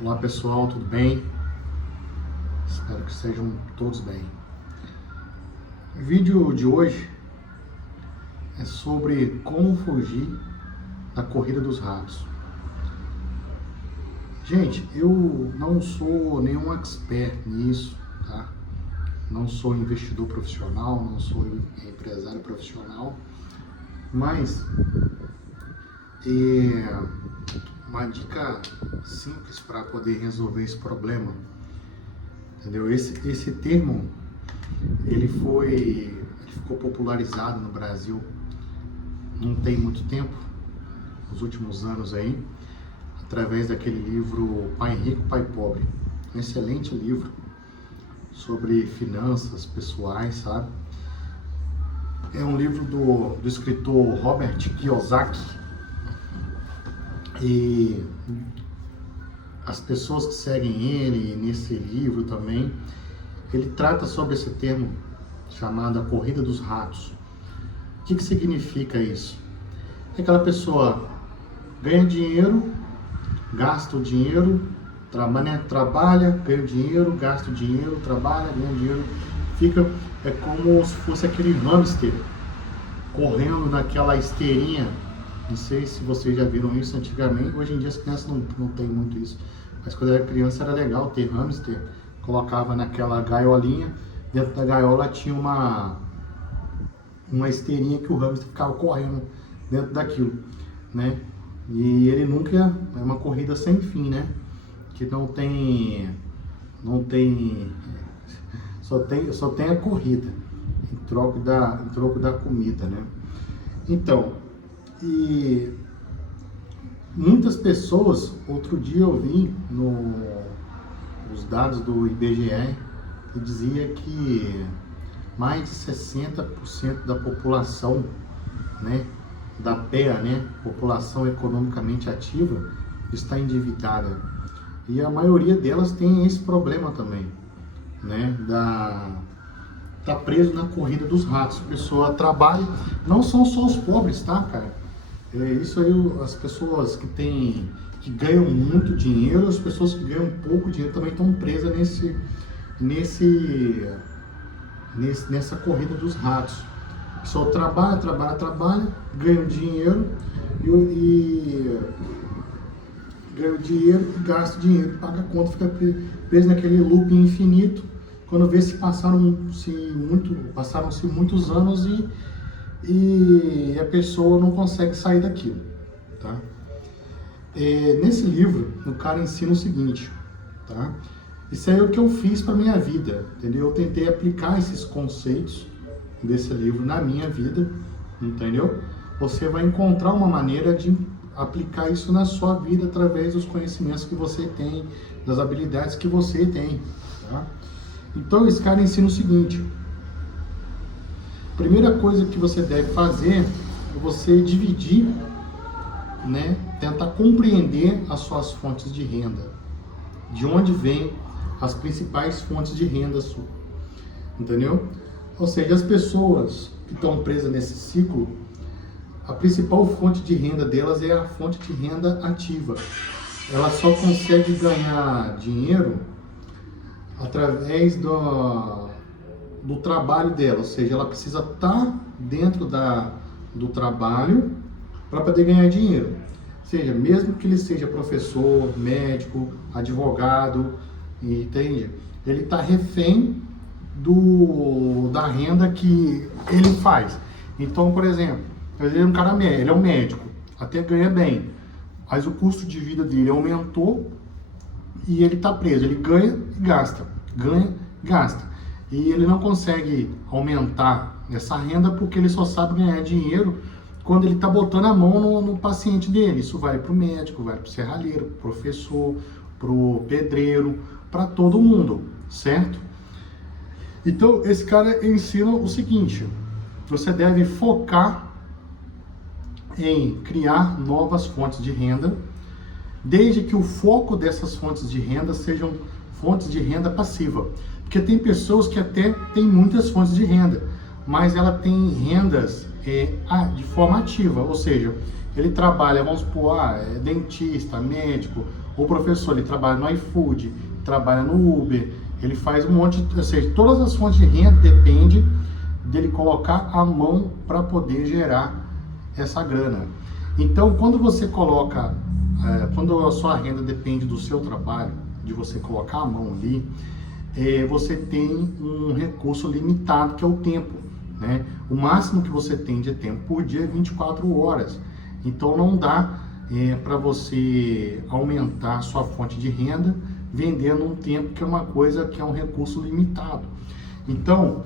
Olá pessoal, tudo bem? Espero que sejam todos bem. O vídeo de hoje é sobre como fugir da corrida dos ratos. Gente, eu não sou nenhum expert nisso, tá? Não sou investidor profissional, não sou empresário profissional, mas uma dica simples para poder resolver esse problema, entendeu? Esse termo ele ficou popularizado no Brasil não tem muito tempo, nos últimos anos aí, através daquele livro Pai Rico, Pai Pobre. Um excelente livro sobre finanças pessoais, sabe? É um livro do escritor Robert Kiyosaki. E as pessoas que seguem ele nesse livro também, ele trata sobre esse termo chamado a corrida dos ratos. O que significa isso? É aquela pessoa ganha dinheiro, gasta o dinheiro, trabalha, ganha dinheiro, gasta o dinheiro, trabalha, ganha dinheiro, é como se fosse aquele hamster correndo naquela esteirinha. Não sei se vocês já viram isso antigamente. Hoje em dia as crianças não tem muito isso. Mas quando eu era criança era legal ter hamster. Colocava naquela gaiolinha. Dentro da gaiola tinha uma esteirinha que o hamster ficava correndo dentro daquilo, né? E ele nunca... É uma corrida sem fim, né? Que não tem... Só tem a corrida. Em troco da comida, né? Então... E muitas pessoas, outro dia eu vi os dados do IBGE que dizia que mais de 60% da população, né, da PEA, né, população economicamente ativa, está endividada. E a maioria delas tem esse problema também, né, tá preso na corrida dos ratos. A pessoa trabalha, não são só os pobres, tá, cara? Isso aí, as pessoas que ganham muito dinheiro, as pessoas que ganham pouco dinheiro também estão presas nessa corrida dos ratos. Só trabalha, ganha dinheiro e gasta dinheiro, paga a conta, fica preso naquele loop infinito. Quando vê se passaram-se muitos anos e a pessoa não consegue sair daquilo, tá? Nesse livro, o cara ensina o seguinte, tá? Isso aí é o que eu fiz para minha vida, entendeu? Eu tentei aplicar esses conceitos desse livro na minha vida, entendeu? Você vai encontrar uma maneira de aplicar isso na sua vida através dos conhecimentos que você tem, das habilidades que você tem, tá? Então, esse cara ensina o seguinte: a primeira coisa que você deve fazer é você dividir, né? Tentar compreender as suas fontes de renda. De onde vêm as principais fontes de renda sua. Entendeu? Ou seja, as pessoas que estão presas nesse ciclo, a principal fonte de renda delas é a fonte de renda ativa. Ela só consegue ganhar dinheiro através do trabalho dela, ou seja, ela precisa estar dentro do trabalho para poder ganhar dinheiro. Ou seja, mesmo que ele seja professor, médico, advogado, entende? Ele está refém da renda que ele faz. Então, por exemplo, ele é um cara, ele é um médico, até ganha bem, mas o custo de vida dele aumentou e ele está preso. Ele ganha e gasta, ganha e gasta. E ele não consegue aumentar essa renda porque ele só sabe ganhar dinheiro quando ele está botando a mão no paciente dele. Isso vai para o médico, vai para o serralheiro, para o professor, para o pedreiro, para todo mundo, certo? Então, esse cara ensina o seguinte: você deve focar em criar novas fontes de renda, desde que o foco dessas fontes de renda sejam fontes de renda passiva. Porque tem pessoas que até têm muitas fontes de renda, mas ela tem rendas de forma ativa, ou seja, ele trabalha, vamos supor, é dentista, médico, O professor, ele trabalha no iFood, trabalha no Uber, ele faz um monte, ou seja, todas as fontes de renda dependem dele colocar a mão para poder gerar essa grana. Então, quando você coloca, quando a sua renda depende do seu trabalho, de você colocar a mão ali, você tem um recurso limitado, que é o tempo, né? O máximo que você tem de tempo por dia é 24 horas. Então, não dá para você aumentar a sua fonte de renda vendendo um tempo, que é uma coisa que é um recurso limitado. Então,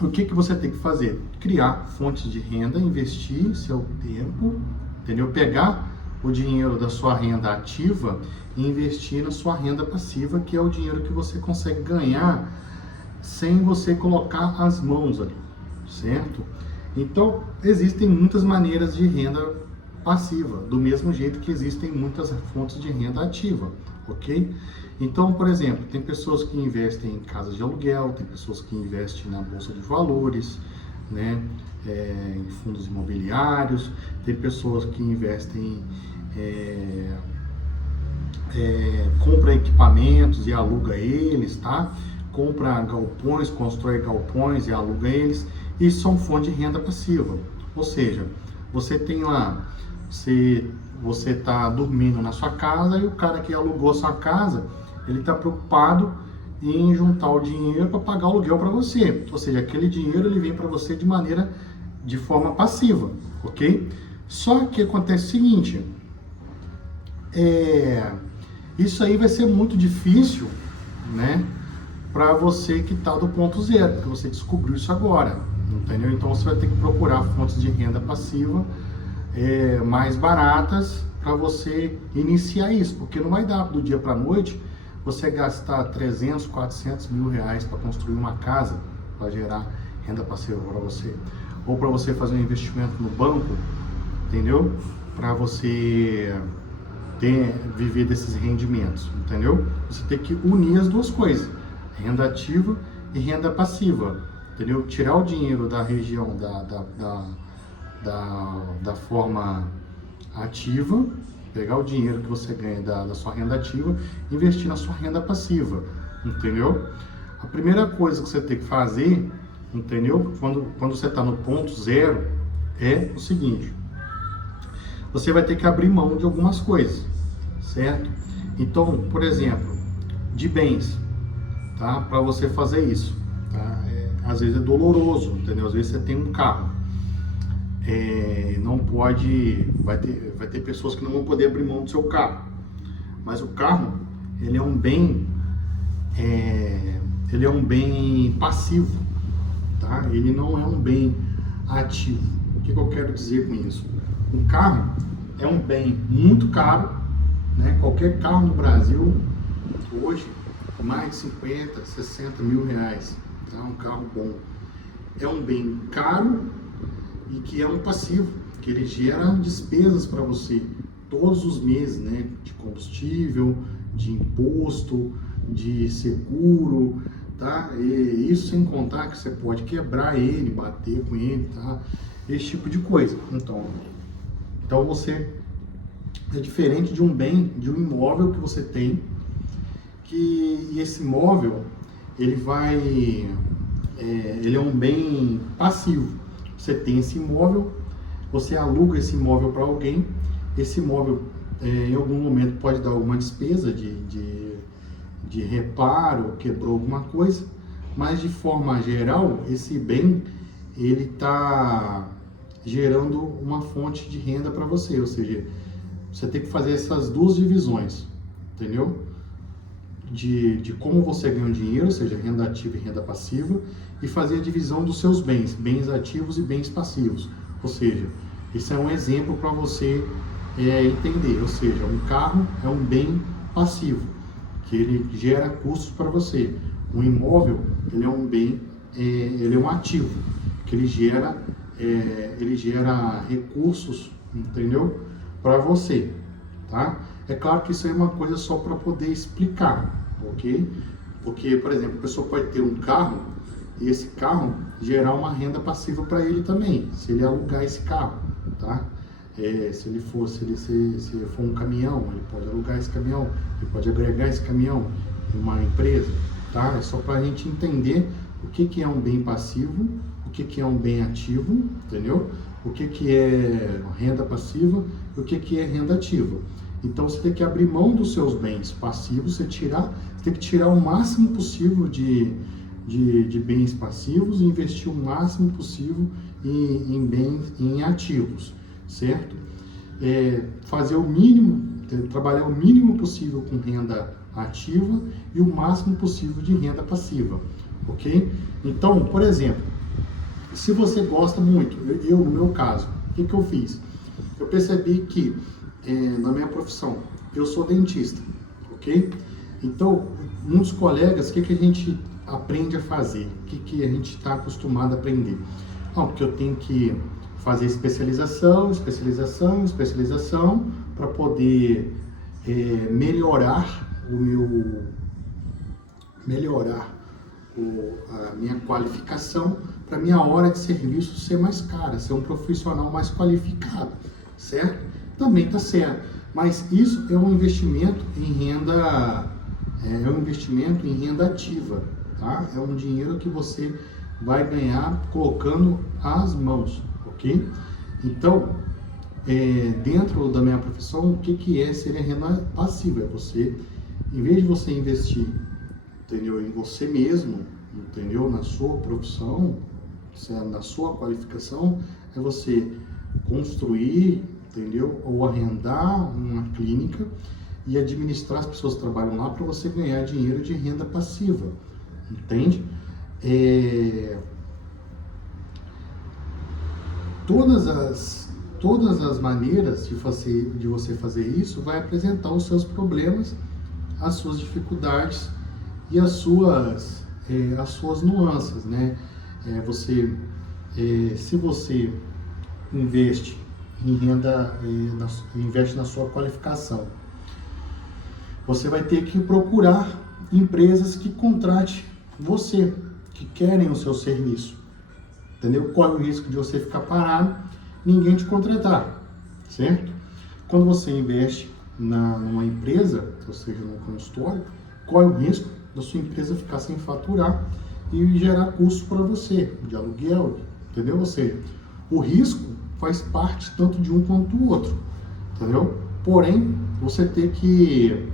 o que você tem que fazer? Criar fontes de renda, investir seu tempo, entendeu? Pegar o dinheiro da sua renda ativa e investir na sua renda passiva, que é o dinheiro que você consegue ganhar sem você colocar as mãos ali, certo? Então, existem muitas maneiras de renda passiva, do mesmo jeito que existem muitas fontes de renda ativa, ok? Então, por exemplo, tem pessoas que investem em casas de aluguel, tem pessoas que investem na bolsa de valores, né, em fundos imobiliários, tem pessoas que investem, compra equipamentos e aluga eles, tá? Compra galpões, constrói galpões e aluga eles. Isso são fontes de renda passiva. Ou seja, você tem lá, você está dormindo na sua casa e o cara que alugou a sua casa, ele está preocupado em juntar o dinheiro para pagar o aluguel para você. Ou seja, aquele dinheiro ele vem para você de forma passiva, ok? Só que acontece o seguinte, isso aí vai ser muito difícil, né, para você que está do ponto zero, porque você descobriu isso agora, entendeu? Então você vai ter que procurar fontes de renda passiva mais baratas para você iniciar isso, porque não vai dar do dia para a noite você gastar 300, 400 mil reais para construir uma casa para gerar renda passiva para você, ou para você fazer um investimento no banco, entendeu? Para você viver desses rendimentos, entendeu? Você tem que unir as duas coisas, renda ativa e renda passiva, entendeu? Tirar o dinheiro da região da forma ativa, pegar o dinheiro que você ganha da sua renda ativa e investir na sua renda passiva, entendeu? A primeira coisa que você tem que fazer, entendeu? Quando você está no ponto zero, é o seguinte: você vai ter que abrir mão de algumas coisas, certo? Então, por exemplo, de bens, tá? Para você fazer isso, tá? Às vezes é doloroso, entendeu? Às vezes você tem um carro, não pode, vai ter pessoas que não vão poder abrir mão do seu carro, mas o carro, ele é um bem passivo, tá? Ele não é um bem ativo. O que eu quero dizer com isso? Um carro é um bem muito caro, né? Qualquer carro no Brasil hoje, mais de 50, 60 mil reais, tá? Um carro bom. É um bem caro e que é um passivo, que ele gera despesas para você todos os meses, né? De combustível, de imposto, de seguro, tá? E isso sem contar que você pode quebrar ele, bater com ele, tá? Esse tipo de coisa. Então você é diferente de um bem, de um imóvel que você tem, e esse imóvel ele é um bem passivo. Você tem esse imóvel, você aluga esse imóvel para alguém, esse imóvel em algum momento pode dar alguma despesa de reparo, quebrou alguma coisa, mas de forma geral esse bem ele está gerando uma fonte de renda para você, ou seja, você tem que fazer essas duas divisões, entendeu? De como você ganha o dinheiro, ou seja, renda ativa e renda passiva, e fazer a divisão dos seus bens, bens ativos e bens passivos. Ou seja, esse é um exemplo para você entender, ou seja, um carro é um bem passivo, que ele gera custos para você. Um imóvel, ele é um bem, ele é um ativo, que ele gera recursos, entendeu? Para você, tá? É claro que isso é uma coisa só para poder explicar, ok? Porque, por exemplo, a pessoa pode ter um carro e esse carro gerar uma renda passiva para ele também, se ele alugar esse carro, tá? Se ele for um caminhão, ele pode alugar esse caminhão, ele pode agregar esse caminhão em uma empresa, tá? É só para a gente entender o que é um bem passivo, o que é um bem ativo, entendeu? O que é renda passiva e o que é renda ativa. Então você tem que abrir mão dos seus bens passivos, você tem que tirar o máximo possível de bens passivos e investir o máximo possível em ativos, certo? Fazer o mínimo, trabalhar o mínimo possível com renda ativa e o máximo possível de renda passiva, ok? Então, por exemplo, se você gosta muito, no meu caso, o que eu fiz? Eu percebi que na minha profissão, eu sou dentista, ok? Então, muitos colegas, o que a gente aprende a fazer? O que a gente está acostumado a aprender? Não, porque eu tenho que fazer especialização para poder melhorar a minha qualificação, para minha hora de serviço ser mais cara, ser um profissional mais qualificado, certo? Também está certo, mas isso é um investimento em renda, ativa, tá? É um dinheiro que você vai ganhar colocando as mãos, ok? Então, dentro da minha profissão, o que é ser renda passiva? É você, em vez de você investir, entendeu, em você mesmo, entendeu, na sua profissão, na sua qualificação, é você construir, entendeu, ou arrendar uma clínica e administrar as pessoas que trabalham lá para você ganhar dinheiro de renda passiva, entende? Todas as maneiras de você fazer isso vai apresentar os seus problemas, as suas dificuldades e as suas nuances, né? Se você investe em renda, investe na sua qualificação, você vai ter que procurar empresas que contratem você, que querem o seu serviço, entendeu? Corre o risco de você ficar parado, ninguém te contratar, certo? Quando você investe numa empresa, ou seja, num consultório, corre o risco da sua empresa ficar sem faturar e gerar custo para você, de aluguel, entendeu? Ou seja, o risco faz parte tanto de um quanto do outro, entendeu? Porém, você tem que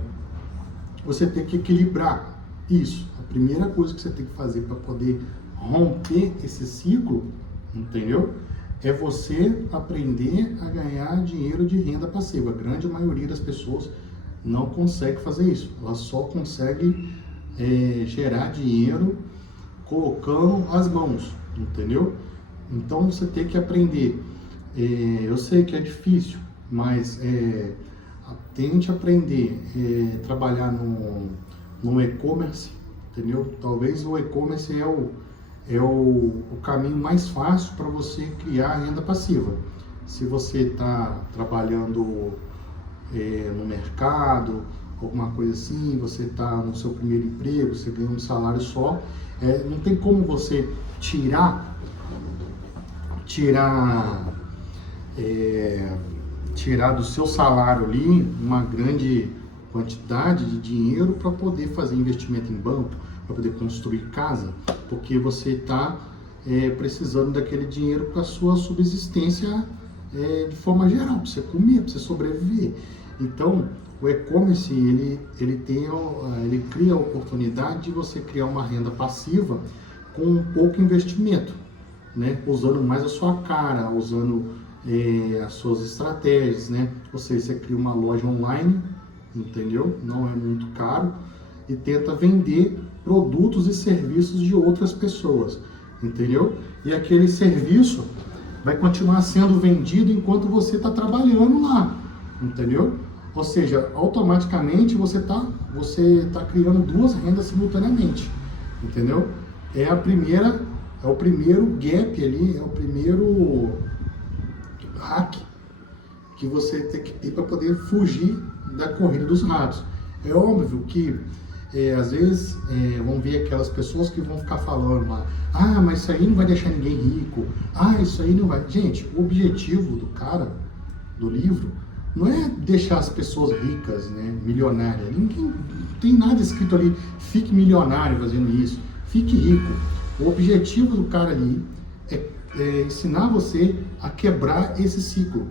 equilibrar isso. A primeira coisa que você tem que fazer para poder romper esse ciclo, entendeu? É você aprender a ganhar dinheiro de renda passiva. A grande maioria das pessoas não consegue fazer isso. Ela só consegue gerar dinheiro colocando as mãos, entendeu? Então você tem que aprender. Eu sei que é difícil, mas tente aprender a trabalhar no e-commerce, entendeu? Talvez o e-commerce é o caminho mais fácil para você criar renda passiva. Se você está trabalhando no mercado, alguma coisa assim, você está no seu primeiro emprego, você ganha um salário só, não tem como você tirar do seu salário ali uma grande quantidade de dinheiro para poder fazer investimento em banco, para poder construir casa, porque você está precisando daquele dinheiro para a sua subsistência de forma geral, para você comer, para você sobreviver. Então, o e-commerce ele cria a oportunidade de você criar uma renda passiva com um pouco investimento, né? Usando mais a sua cara, usando as suas estratégias, né? Ou seja, você cria uma loja online, entendeu? Não é muito caro e tenta vender produtos e serviços de outras pessoas, entendeu? E aquele serviço vai continuar sendo vendido enquanto você está trabalhando lá, entendeu? Ou seja, automaticamente você tá criando duas rendas simultaneamente, entendeu? É o primeiro gap ali, é o primeiro hack que você tem que ter para poder fugir da corrida dos ratos. É óbvio que às vezes vão ver aquelas pessoas que vão ficar falando lá, mas isso aí não vai deixar ninguém rico, isso aí não vai. Gente, o objetivo do cara, do livro não é deixar as pessoas ricas, né, milionárias. Ninguém, não tem nada escrito ali, fique milionário fazendo isso, fique rico. O objetivo do cara ali é ensinar você a quebrar esse ciclo.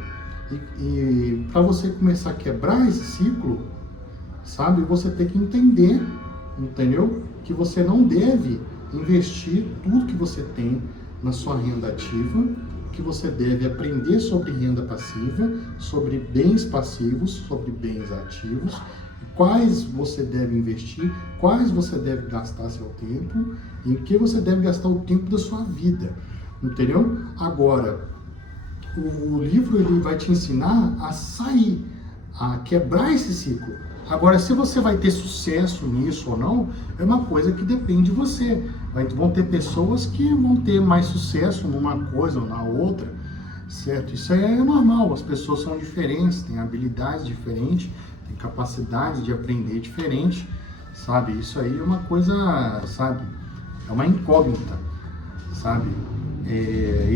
E para você começar a quebrar esse ciclo, sabe, você tem que entender, entendeu? Que você não deve investir tudo que você tem na sua renda ativa, que você deve aprender sobre renda passiva, sobre bens passivos, sobre bens ativos, quais você deve investir, quais você deve gastar seu tempo, em que você deve gastar o tempo da sua vida, entendeu? Agora, o livro ele vai te ensinar a sair, a quebrar esse ciclo. Agora, se você vai ter sucesso nisso ou não, é uma coisa que depende de você. Vão ter pessoas que vão ter mais sucesso numa coisa ou na outra, certo? Isso é normal, as pessoas são diferentes, têm habilidades diferentes, têm capacidade de aprender diferente, sabe? Isso aí é uma coisa, sabe? É uma incógnita, sabe?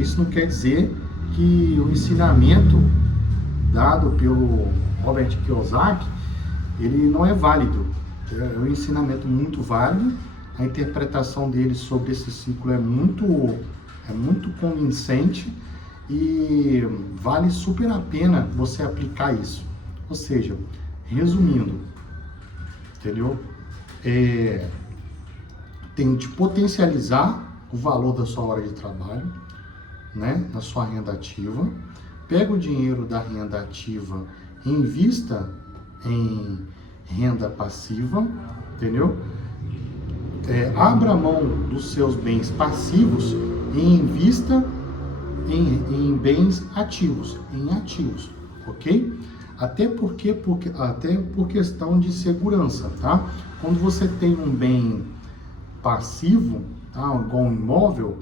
Isso não quer dizer que o ensinamento dado pelo Robert Kiyosaki, ele não é válido. É um ensinamento muito válido, a interpretação dele sobre esse ciclo é muito convincente e vale super a pena você aplicar isso. Ou seja, resumindo, entendeu? Tente potencializar o valor da sua hora de trabalho, né, na sua renda ativa. Pega o dinheiro da renda ativa e invista em renda passiva, entendeu? Abra mão dos seus bens passivos e invista em bens ativos, em ativos, ok? Até por questão de segurança, tá? Quando você tem um bem passivo, tá? Igual um imóvel,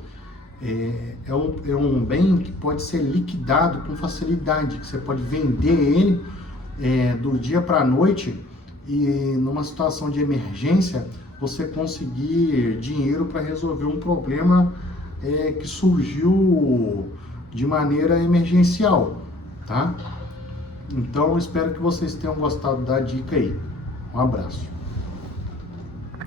é um bem que pode ser liquidado com facilidade, que você pode vender ele do dia para a noite e numa situação de emergência você conseguir dinheiro para resolver um problema que surgiu de maneira emergencial, tá? Então eu espero que vocês tenham gostado da dica aí. Um abraço.